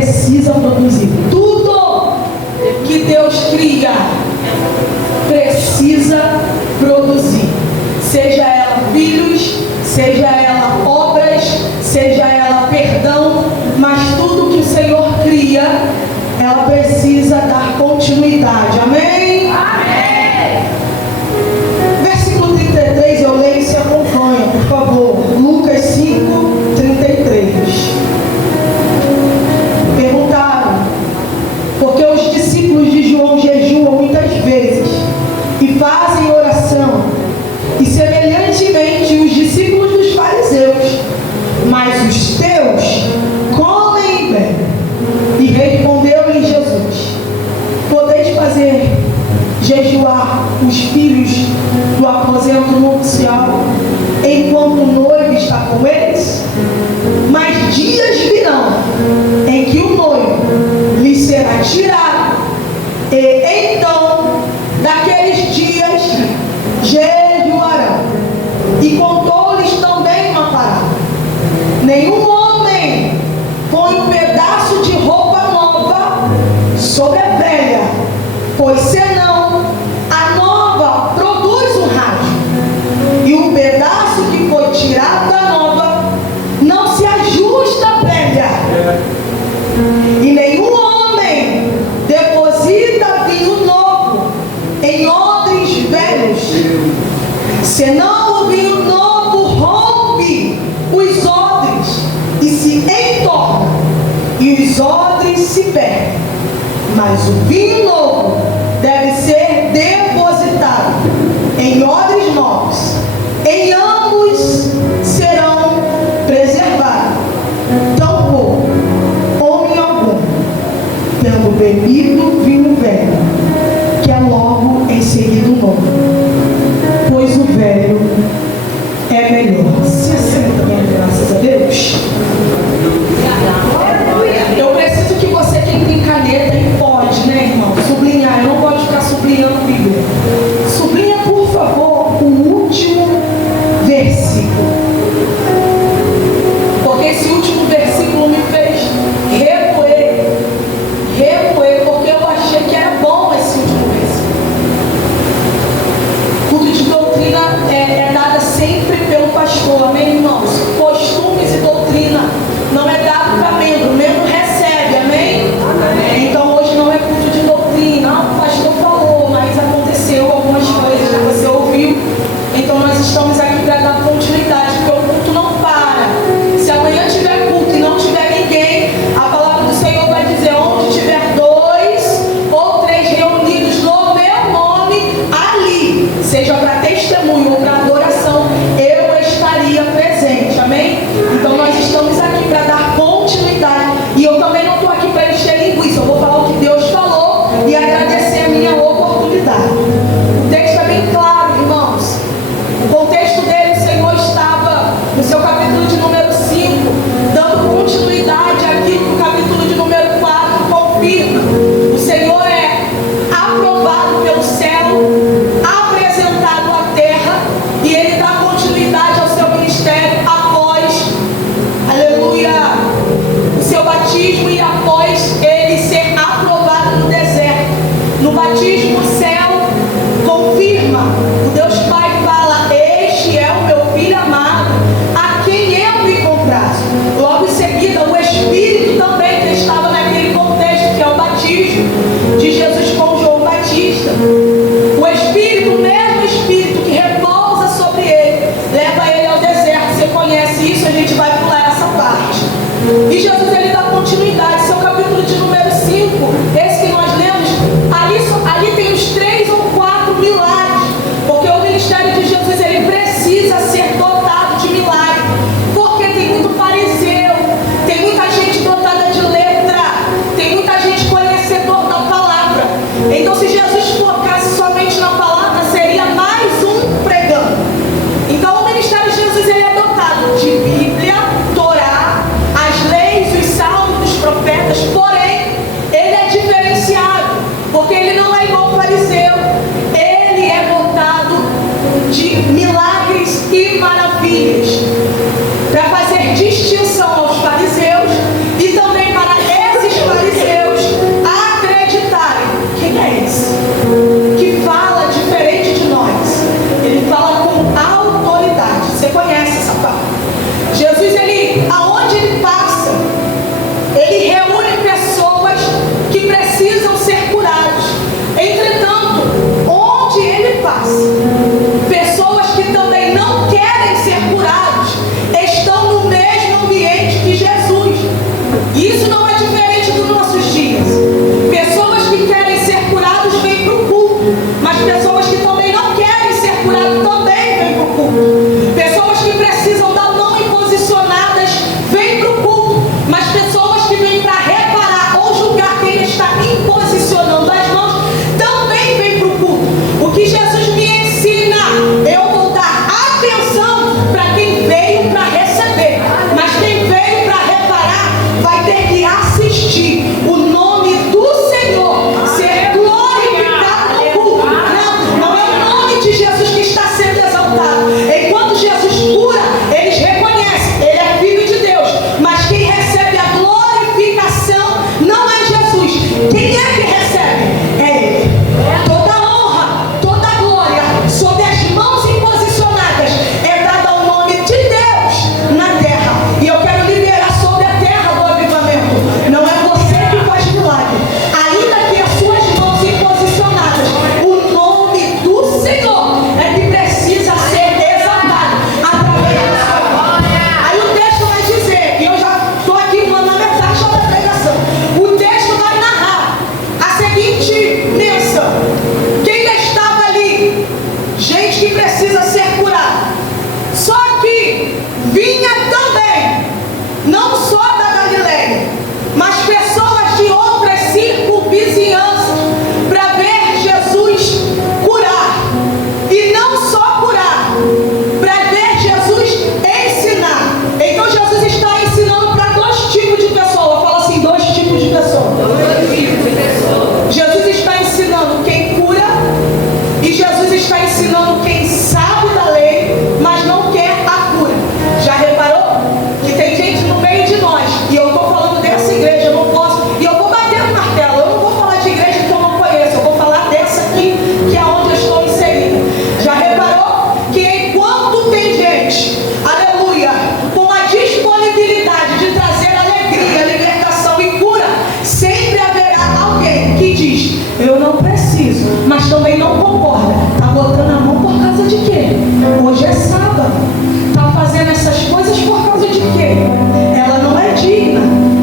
precisa produzir. Tudo que Deus cria precisa produzir. Seja ela filhos, seja ela obras, seja ela perdão, mas tudo que o Senhor cria, ela precisa dar continuidade. Amém? Amém. Versículo 33, eu leio e se acompanha, por favor. Lucas 5, 33. Perguntaram, porque os discípulos de João jejuam muitas vezes e fazem oração, e semelhantemente os discípulos dos fariseus, mas os teus comem e bebem. E respondeu-lhe Jesus: podeis fazer jejuar os filhos do aposento nupcial enquanto o noivo está com eles? Mas dias virão em que o noivo lhes será tirado, e então daqueles dias jejuarão. E contou-lhes também uma parábola: nenhum homem põe um pedaço de roupa nova sobre a velha, pois senão a nova produz um rasgo, e o pedaço que foi tirado da nova não se ajusta à velha. E nenhum homem deposita vinho novo em odres velhos, senão o vinho novo rompe os odres e se entorna, e os odres se perdem. Mas o vinho novo deve ser depositado em odres novos, em ambos serão preservados. Tampouco homem algum, tendo bebido vinho velho, que é logo em seguida o novo, pois o velho é melhor. Se assenta bem, graças a Deus. Eu preciso que você, quem tem caneta e pode, né, irmão, sublinhar. Eu não gosto de ficar sublinhando Bíblia. Sublinha, por favor, o último versículo, porque esse último versículo me fez remoer, porque eu achei que era bom esse último versículo. Culto de doutrina é dada sempre pelo pastor, amém, irmãos? Costumes e doutrina não é dado para membro, membro recebe, amém? Amém. Então hoje não é culto de doutrina. O pastor falou, mas aconteceu algumas coisas que você ouviu. Então nós estamos aqui para dar continuidade, porque o culto não para. Se amanhã tiver culto e não tiver ninguém, a palavra do Senhor vai dizer: onde tiver 2 ou 3 reunidos no meu nome, ali, seja para testemunho ou para adoração, eu estaria presente, amém? Então nós estamos aqui para dar continuidade, e eu também não estou aqui para encher linguiça. Eu vou falar o que Deus falou e agradecer a minha oportunidade. O texto é bem claro, irmãos. O contexto dele, o Senhor estava no seu capítulo de número 5, dando continuidade àquilo que o capítulo de número 4 confirma. O Senhor é aprovado pelo céu, apresentado à terra, e ele dá continuidade ao seu ministério após, aleluia, o seu batismo, e após ele ser aprovado no deserto. No batismo, o céu confirma, o Deus Pai fala: este é o meu filho amado, a quem eu me comprazo. Logo em seguida, o Espírito também, que estava naquele contexto, que é o batismo de Jesus com João Batista. O Espírito, o mesmo Espírito que repousa sobre ele, leva ele ao deserto. Você conhece isso, a gente vai pular essa parte. E Jesus, ele dá continuidade. Seu capítulo de número 5, esse que nós lemos, ali tem os 3 ou 4 milagres, porque o ministério não é diferente dos nossos dias. Pessoas que querem ser curadas vêm para o culto, mas pessoas que também não querem ser curadas também vêm para o culto. Pessoas que precisam da mão imposicionadas vêm para o culto, mas pessoas que vêm para reparar ou julgar quem está imposicionando as mãos também vêm para o culto. O que Jesus me ensina, eu vou dar atenção para quem veio para receber, mas quem veio para reparar vai ter que assistir o nome do Senhor ser glorificado no culto. Não é o nome de Jesus que está sendo exaltado. Enquanto Jesus cura, eles reconhecem, ele é filho de Deus, mas quem recebe a glorificação não é Jesus. Quem é que recebe? É ele. Toda honra, toda glória sob as mãos imposicionadas é dada ao nome de Deus na terra. E eu quero liberar sobre a terra do avivamento. Não é você que faz milagre, ainda que as suas mãos imposicionadas, o nome do Senhor é que precisa ser exaltado através da sua vida. Aí o texto vai dizer, e eu já estou aqui na metade da pregação, o texto vai narrar a seguinte menção: quem estava ali? Gente que precisa ser curada. Só que vinha também, não só da Galileia, mas pessoas de outras circunvizinhanças para ver Jesus curar. E não só curar, para ver Jesus ensinar. Então Jesus está ensinando para dois tipos de pessoas. Fala assim, dois tipos de pessoas. Jesus está ensinando quem cura e Jesus está ensinando quem sabe da lei, mas não quer a cura. Já reparou que tem gente no meio de nós, e eu estou falando dessa igreja, eu não posso, e eu vou bater no martelo, eu não vou falar de igreja que eu não conheço, eu vou falar dessa aqui, que é onde eu estou inserida. Já reparou que enquanto tem gente, aleluia, com a disponibilidade de trazer alegria, libertação e cura, sempre haverá alguém que diz, eu não preciso, mas também não concorda. Está botando a mão por causa de quê? Hoje é sábado. Está fazendo essas coisas por causa de quê? Ela não é digna,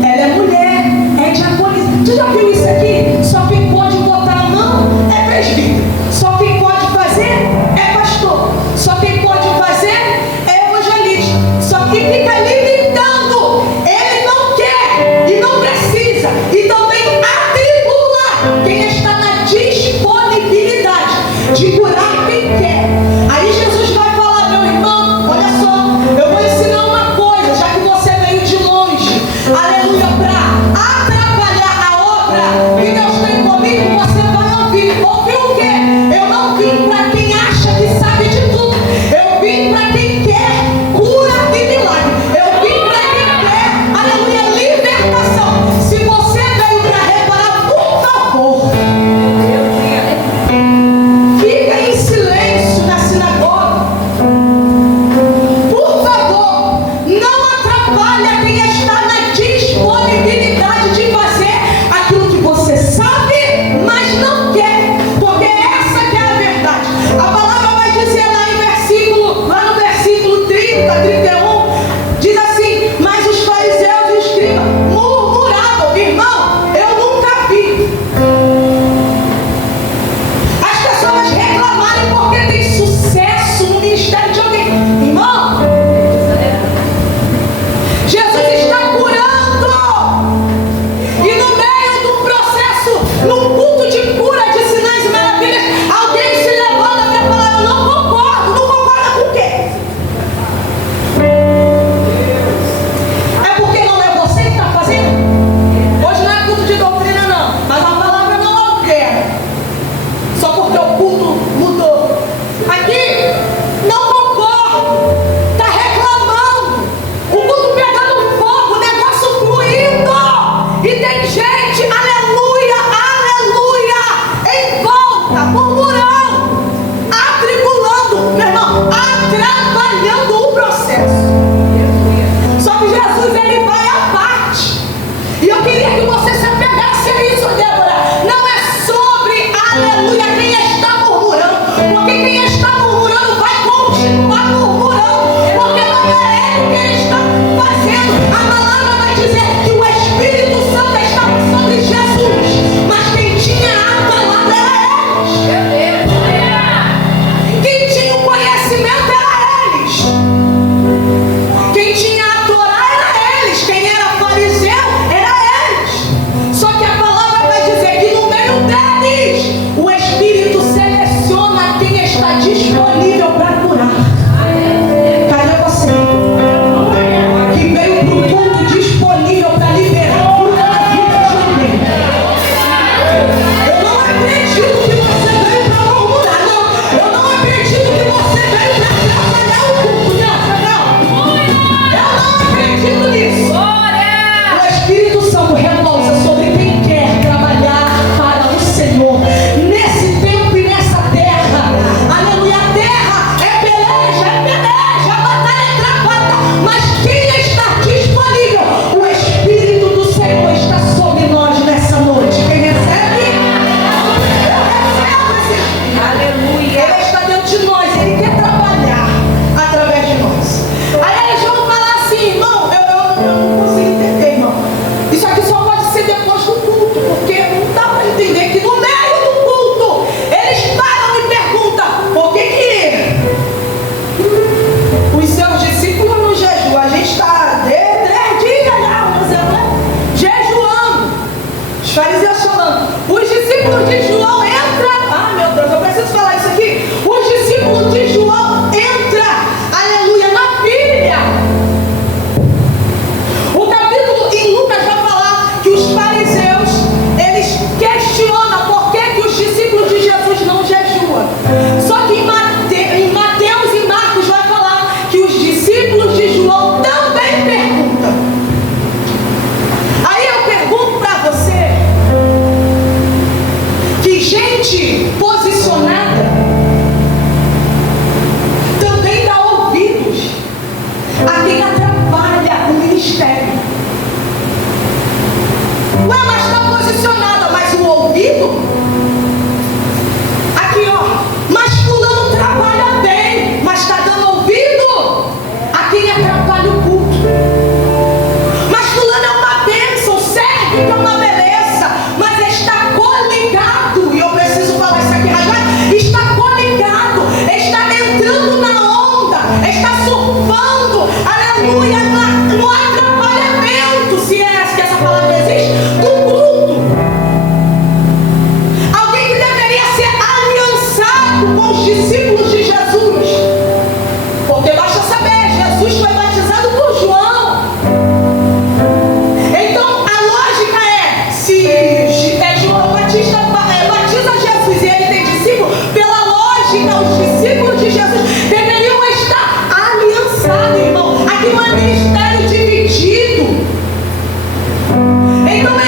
ela é mulher, é diaconisa. Tu já viu isso aqui? Só quem pode botar a mão é presbítero. Só quem pode fazer é pastor. Só quem pode fazer é evangelista. Só quem fica limitando, ele não quer e não precisa. E também atribula quem está na disponibilidade de curar quem quer. Aí Jesus vai falar, meu irmão, olha só, eu vou ensinar uma coisa, já que você veio de longe, aleluia, para atrapalhar a obra que Deus tem comigo, você vai ouvir. Ouvir o quê? Eu não vim para quem acha que sabe de tudo, eu vim para quem quer cura e milagre, eu vim para quem quer, aleluia, libertação. Se você veio para reparar, por favor, fica em silêncio na sinagoga. Por favor, não atrapalha quem está na disponibilidade de fazer aquilo que você sabe, mas não quer, porque essa que é a verdade. A palavra vai dizer lá no versículo 30, 31, diz assim, mas os fariseus e os escribas murmuravam. Irmão, eu nunca vi as pessoas reclamarem porque tem sucesso no ministério de alguém. Irmão, Jesus está curando, e no meio do processo, num culto de cura, de sinais e maravilhas, alguém se levanta para falar, eu não concordo. Não concorda com o quê? É porque não é você que está fazendo? Hoje não é culto de doutrina não, mas a palavra não altera só porque o culto mudou. Aqui, não concordo, está reclamando, o culto pegando fogo, o negócio fluindo, e tem gente, aleluia, aleluia, em volta, murmurando, atribulando, meu irmão, atrapalhando o processo. Só que Jesus, ele vai à parte, e eu queria que você se apegasse a isso, Débora. Não é sobre, aleluia, quem está murmurando, porque quem está murmurando vai continuar murmurando, porque não é ele que está fazendo. A palavra vai dizer que o Espírito existe? Do culto. Alguém que deveria ser aliançado com os discípulos de Jesus. Porque basta saber, Jesus foi batizado por João. Então a lógica é, se João Batista batiza Jesus e ele tem discípulo, pela lógica, os discípulos de Jesus deveriam estar aliançados, irmão. Aqui não é ministério dividido. Então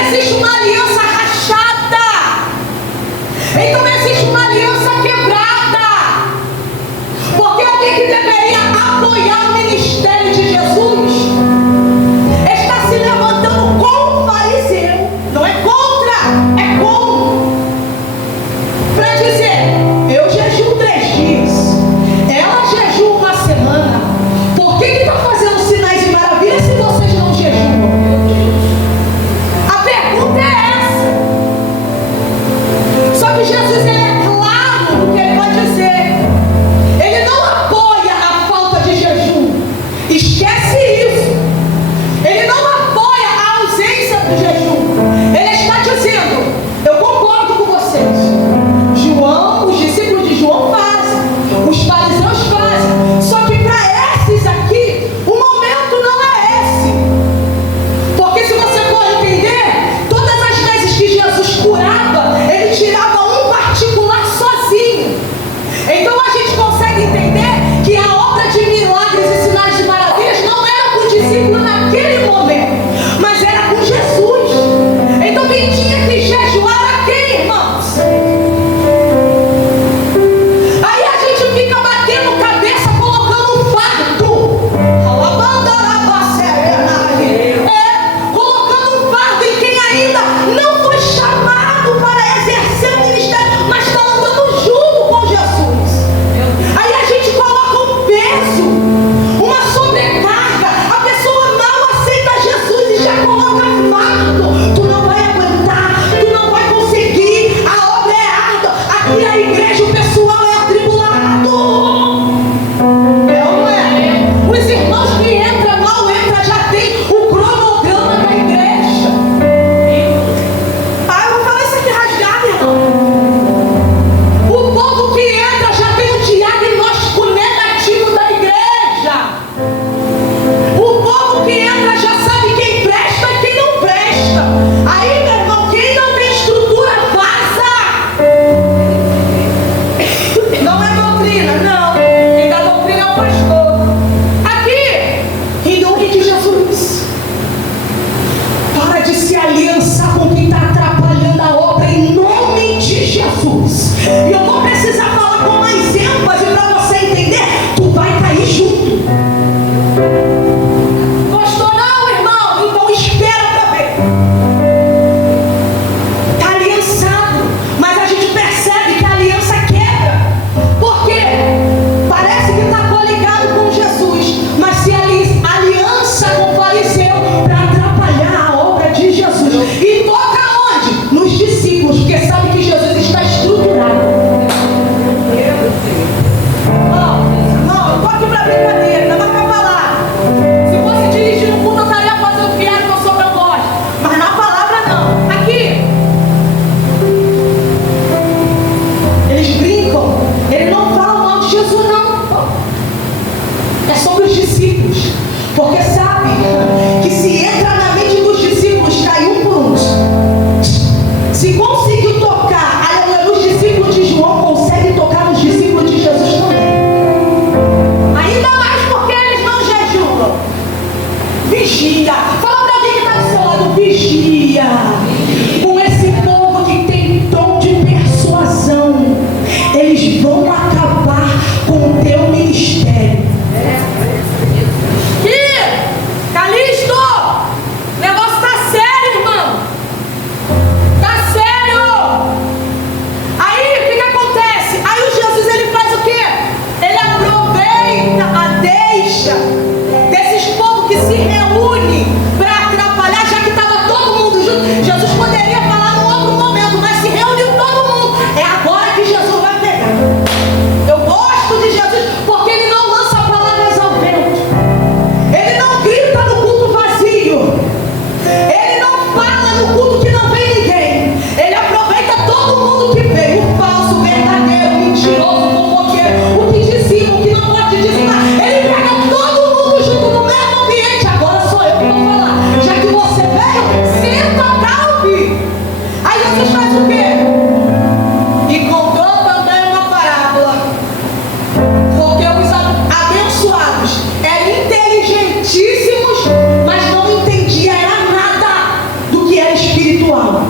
espiritual.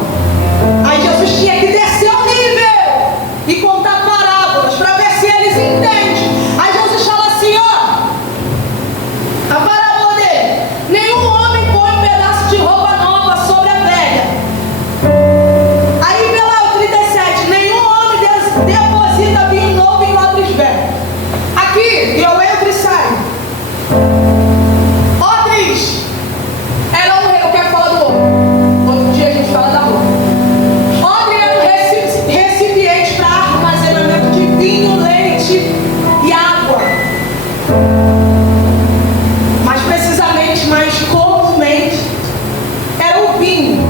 Aí Jesus tinha que descer ao nível e contar parábolas para ver se eles entendem. Aí Jesus fala assim, ó, a parábola dele: nenhum homem põe um pedaço de roupa nova sobre a velha. Aí vê lá o 37, nenhum homem deposita vinho novo em odres velhos. Aqui, eu entro e saio. Odres era eu quero falar do outro. Outro dia a gente fala da roupa. Odre era um recipiente para armazenamento de vinho, leite e água. Mais precisamente, mais comumente, era o vinho.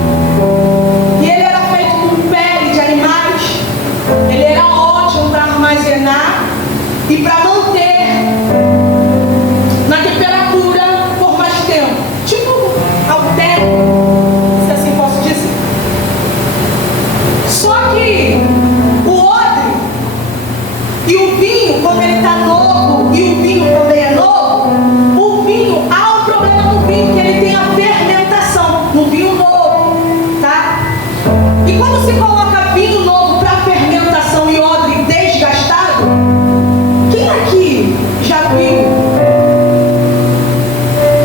E ele era feito com pele de animais. Ele era ótimo para armazenar e para manter na temperatura por mais tempo. Tipo alterno, se assim posso dizer. Só que o odre e o vinho, como ele está novo e o vinho também é novo, o vinho, há um problema no vinho, que ele tem a fermentação no vinho novo, tá? E quando se coloca vinho novo para fermentação e odre desgastado, quem aqui já viu?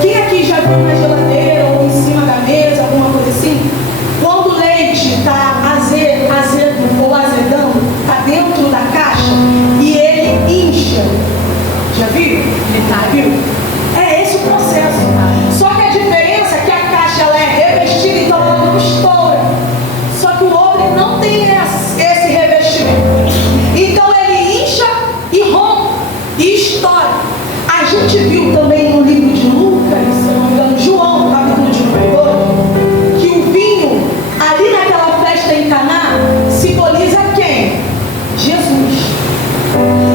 Quem aqui já viu na geladeira ou em cima da mesa, alguma coisa assim? Quando o leite está azedo ou azedando, está dentro da caixa e ele incha. Já viu? Viu? É esse o processo. Só que a diferença é que a caixa ela é revestida, então ela não estoura. Só que o odre não tem esse revestimento. Então ele incha e rompe e estoura. A gente viu também no livro de Lucas, se eu não me engano, João, no capítulo de número 8, que o vinho, ali naquela festa em Caná, simboliza quem? Jesus.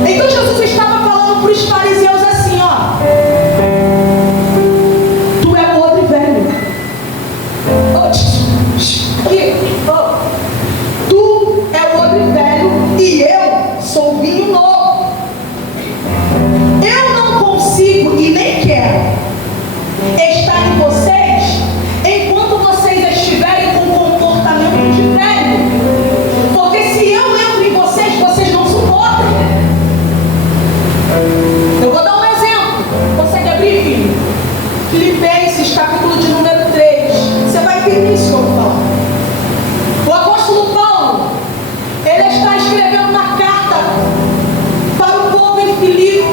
Então Jesus estava falando para os fariseus assim, ó: tu é o odre velho. Tu é o odre velho e eu sou o vinho novo. Eu não consigo e nem quero estar em vocês enquanto vocês estiverem com comportamento de velho. Porque se eu entro em vocês, vocês não suportam. Eu vou dar um exemplo. Consegue abrir, filho? Filipenses, capítulo de número 3. Você vai entender isso que eu vou falar. O apóstolo Paulo, ele está escrevendo uma carta para o povo em Filipe.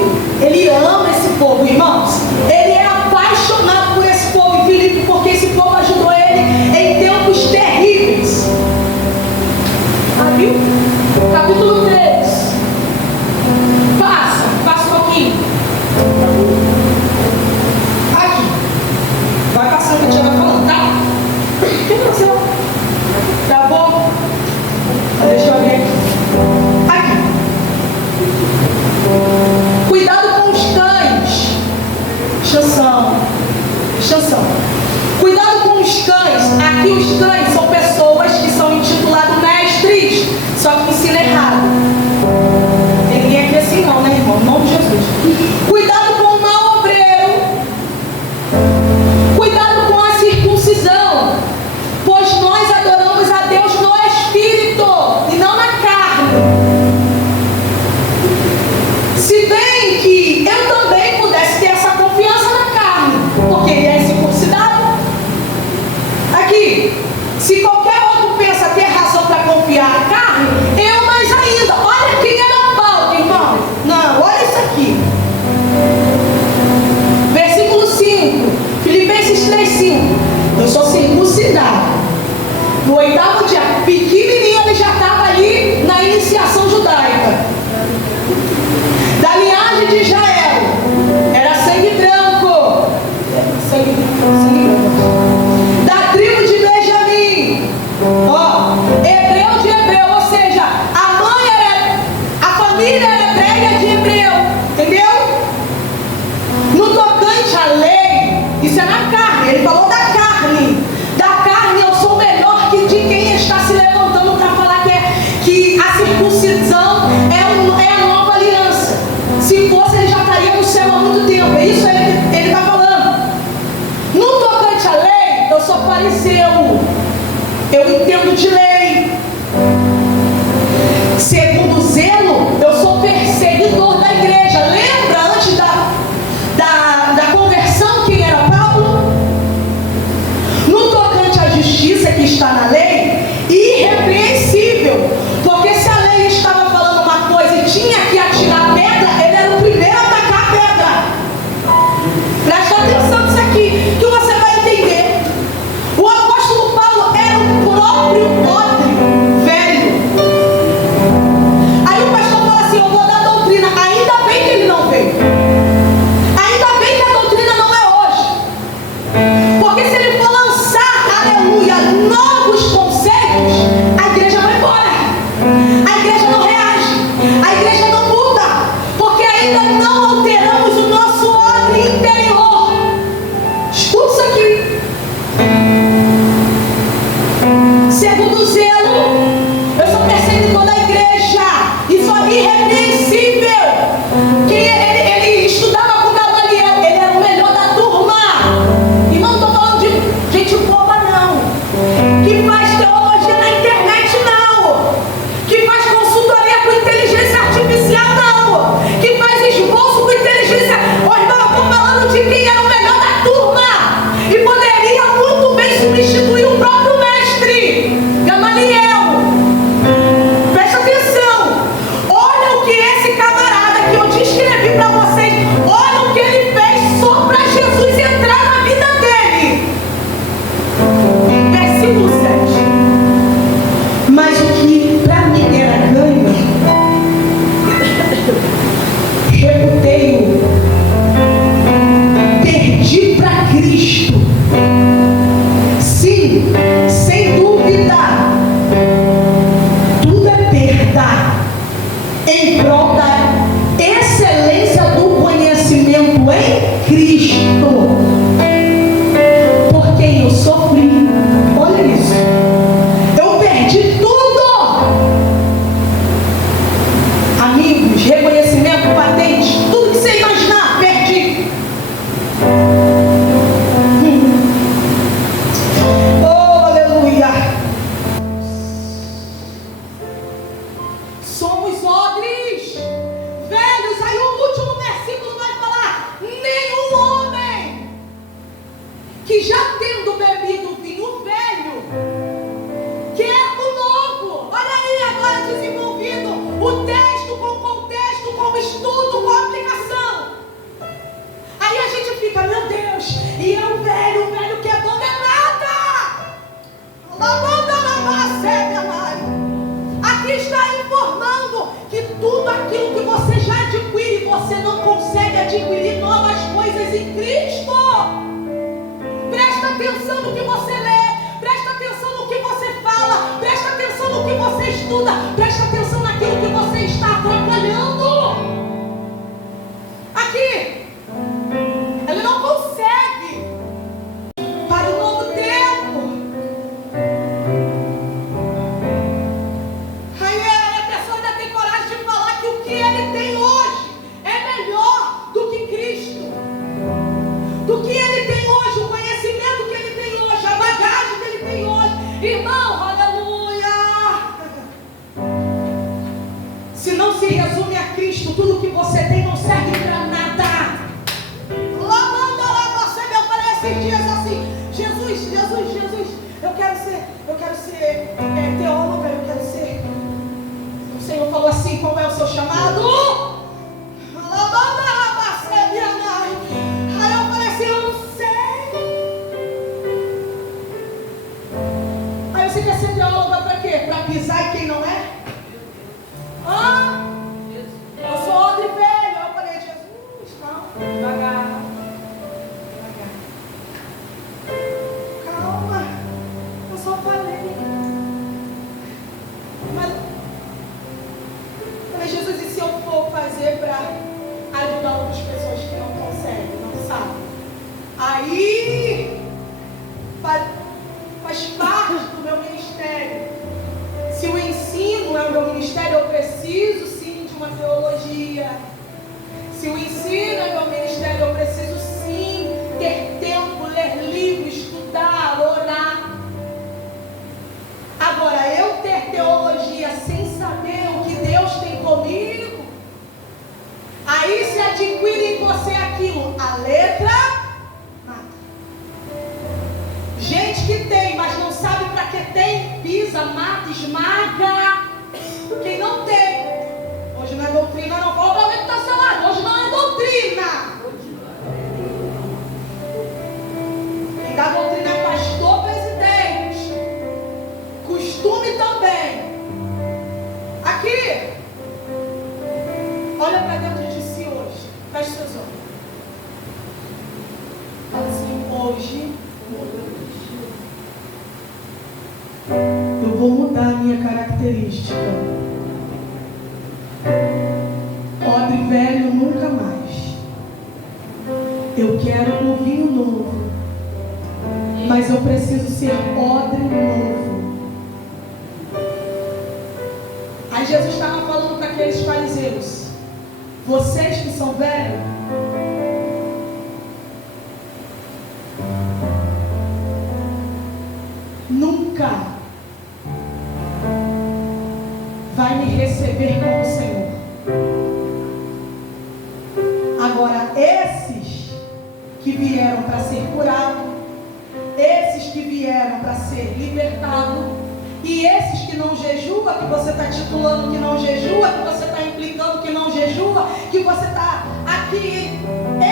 Ele ama esse povo, irmãos. Ele é apaixonado por esse povo em Filipe, porque esse povo ajudou ele em tempos terríveis. Viu? Capítulo 3. Passa um pouquinho. Aqui. Vai passando que a tia vai falando, tá? O que aconteceu? Tá bom? Deixa eu ver aqui. Aqui. Cuidado com os cães. Chanção. Cuidado com os cães. Aqui os cães são pessoas que são intitulados mestres, só que ensina errado. Tem ninguém aqui assim não, né, irmão? Em nome de Jesus. Cuidado com o mau obreiro. Cuidado com a circuncisão. Pois nós adoramos a Deus no Espírito e não na carne. Se bem que eu também pudesse ter essa confiança na carne, porque ele é circuncidado. Aqui, se qualquer outro pensa ter razão para confiar na carne, eu mais ainda. Olha quem era Paulo, irmão. Não, olha isso aqui. Versículo 5, Filipenses 3:5. Eu sou circuncidado. No 8º dia, pequenininho, ele já estava ali na iniciação judaica. Da linhagem de Israel, era sangue branco. Sangue branco. Da tribo de Benjamim. Hebreu de hebreu, ou seja, a família era hebreia de hebreu. Entendeu? No tocante à lei, isso é na carne. Ele falou da carne. Da carne eu sou melhor que de quem está se levantando para falar que a circuncisão é a nova aliança. Se fosse, ele já estaria no céu há muito tempo. É isso que ele está falando. No tocante à lei, eu sou fariseu. Eu entendo de lei. Segundo zelo, eu sou perseguidor da igreja. Lembra antes da conversão quem era Paulo? No tocante à justiça que está na lei, irrepreensível. Porque se a lei estava falando uma coisa e tinha que atirar a pedra, ele era o primeiro a atacar a pedra. Presta atenção nisso aqui, que você vai entender. O apóstolo Paulo era o próprio odre velho. Aí o pastor fala assim: eu vou dar doutrina. Ainda bem que ele não veio. Ainda bem que a doutrina não é hoje. Porque se ele for lançar, aleluia, novos conceitos, a igreja vai embora. A igreja não reage. A igreja não muda. Porque ainda não alteramos o nosso ordem interior. Escuta isso aqui. Segundo zelo, eu sou perseguidor da igreja. Isso é irrepreensível. Que ele estudava com Gamaliel. Ele era o melhor da turma. E não estou falando de gente boba, não. Que faz teologia na internet, não. Que faz consultoria com inteligência artificial, não. Que faz esboço com inteligência. Ô irmão, eu estou falando de quem era o melhor da turma. E poderia muito bem substituir o próprio mestre, Gamaliel. Presta atenção. Olha o que esse camarada que eu descrevi para vocês, olha o que ele fez só para Jesus entrar na vida dele. Versículo 7. Mas o que para mim era ganho, reputei-o, perdi para Cristo. Sim, sem dúvida, tudo é perda em prol da excelência do conhecimento em Cristo, por quem eu sofri. Olha isso, eu perdi tudo, amigos, reconhecimento, patente, tudo que você imaginar, perdi. Oh, aleluia. Somos odres velhos. Aí o último versículo vai falar: nenhum homem que já tendo bebido vinho velho quer o novo. Olha aí agora desenvolvido o texto com contexto, com estudo, com aplicação. Aí a gente fica: meu Deus, e é o velho que é bom é nada. Aqui está informando que tudo aquilo que você já adquire, você não consegue adquirir novas coisas em Cristo. Presta atenção no que você lê, presta atenção no que você fala, presta atenção no que você estuda, presta atenção naquilo que você está atrapalhando. Aqui, ele não consegue para o novo tempo. Aí a pessoa ainda tem coragem de falar que o que ele tem hoje é melhor do que Cristo, do que ele tem hoje, o conhecimento que ele tem hoje, a bagagem que ele tem hoje. Irmão, aleluia! Se não se resume a Cristo, tudo que você tem não serve para nada. Lá você me aparece esses dias assim: Jesus, eu quero ser teóloga, eu quero ser. O Senhor falou assim: qual é o seu chamado? Aí eu falei assim: eu não sei. Aí você quer ser teóloga para quê? Para pisar em quem não é? Eu sou odre velho. Eu falei: Jesus, calma, devagar. Calma, eu só falei. Mas, Jesus, e se eu for fazer para ajudar outras pessoas que não conseguem, não sabem? Aí faz parte do meu ministério. Se o ensino é o meu ministério, eu preciso sim de uma teologia. Se o ensino é o meu ministério, eu preciso sim ter tempo, ler livro, estudar, orar. saber o que Deus tem comigo, aí se adquire em você aquilo, a letra mata. Gente que tem, mas não sabe para que tem, pisa, mata, esmaga. Quem não tem, hoje não é doutrina, não. Fala para ver que está selado, hoje não é doutrina. Quem dá doutrina é pastor, presidente, costume também. Aqui, olha para dentro de si hoje, feche seus olhos. Fala assim, hoje eu vou mudar a minha característica. Odre velho nunca mais. Eu quero um vinho novo, mas eu preciso ser odre novo. Aí Jesus estava falando para aqueles fariseus: vocês que são velhos, nunca vai me receber como Senhor. Agora, esses que vieram para ser curados, esses que vieram para ser libertados, e esses que não jejua, que você está titulando que não jejua, que você está implicando que não jejua, que você está aqui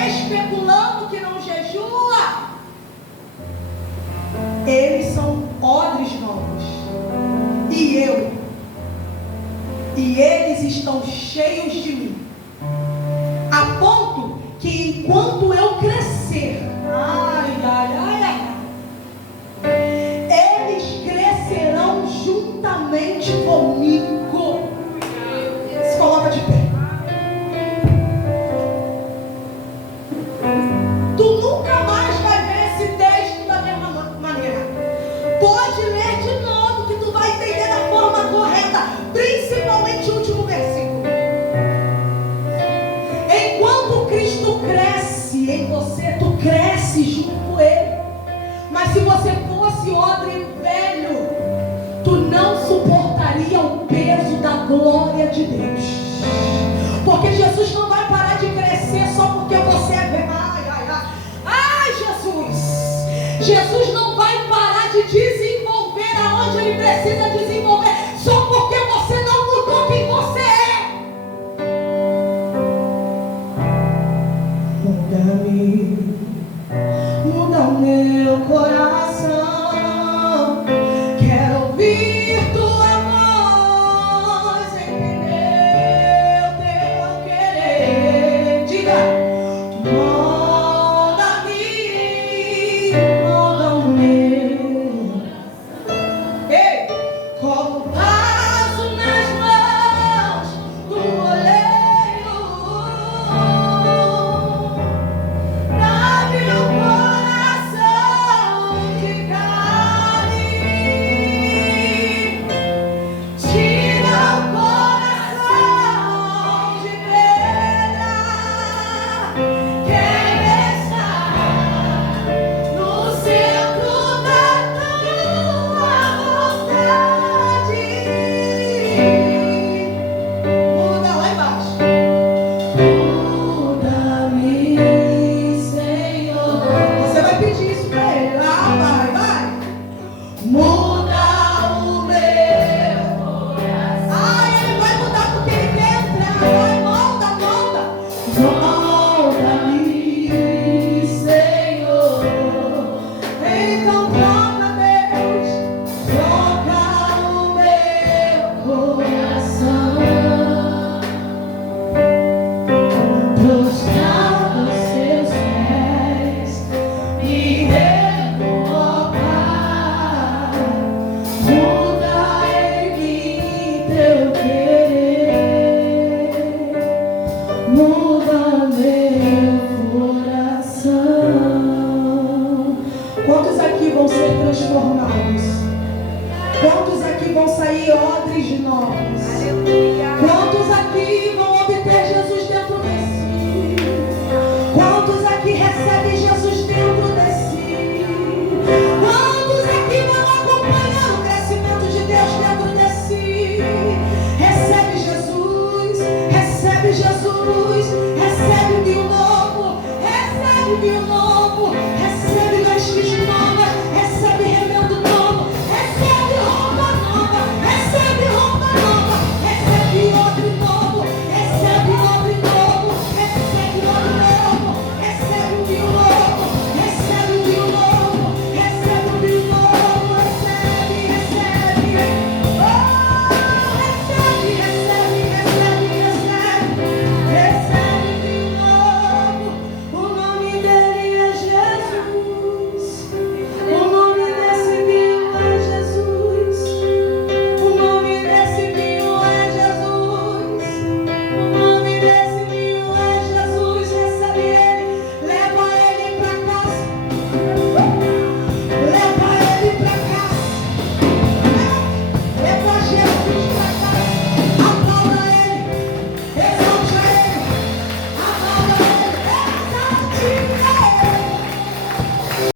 especulando que não jejua, eles são odres novos. E eles estão cheios de mim, a ponto que enquanto eu crescer, eles crescerão juntamente comigo. Se coloca de pé. Tu nunca mais vai ver esse texto da mesma maneira. Pode ler de novo que tu vai entender da forma correta, principalmente o último versículo. Enquanto Cristo cresce em você, tu cresce junto com Ele. Mas se você fosse odre velho, tu não suportaria o peso da glória de Deus. Porque Jesus não vai parar de crescer só porque você é velho. Ai, Jesus! Jesus não vai parar de desenvolver aonde Ele precisa desenvolver só porque você não mudou quem você é. Muda-me, muda o meu coração. Quero ouvir tua voz, entender o teu querer. Diga, molda-me, molda o meu. Ei, coloco o vaso nas mãos do oleiro. Dá-me um coração de carne, tira o coração de pedra. Quero estar no centro da tua vontade. Muda lá embaixo. Muda-me, Senhor. Você vai pedir isso para Ele. Vai. Muda o meu coração. Ele vai mudar porque Ele quer entrar. Vai, molda. Molda-me, Senhor. Então troca, Deus. Troca o meu coração. Prostrado aos seus pés, me rendo, ó Pai. Muda em mim teu querer, muda meu coração. Quantos aqui vão ser transformados? Quantos aqui vão sair odres novos?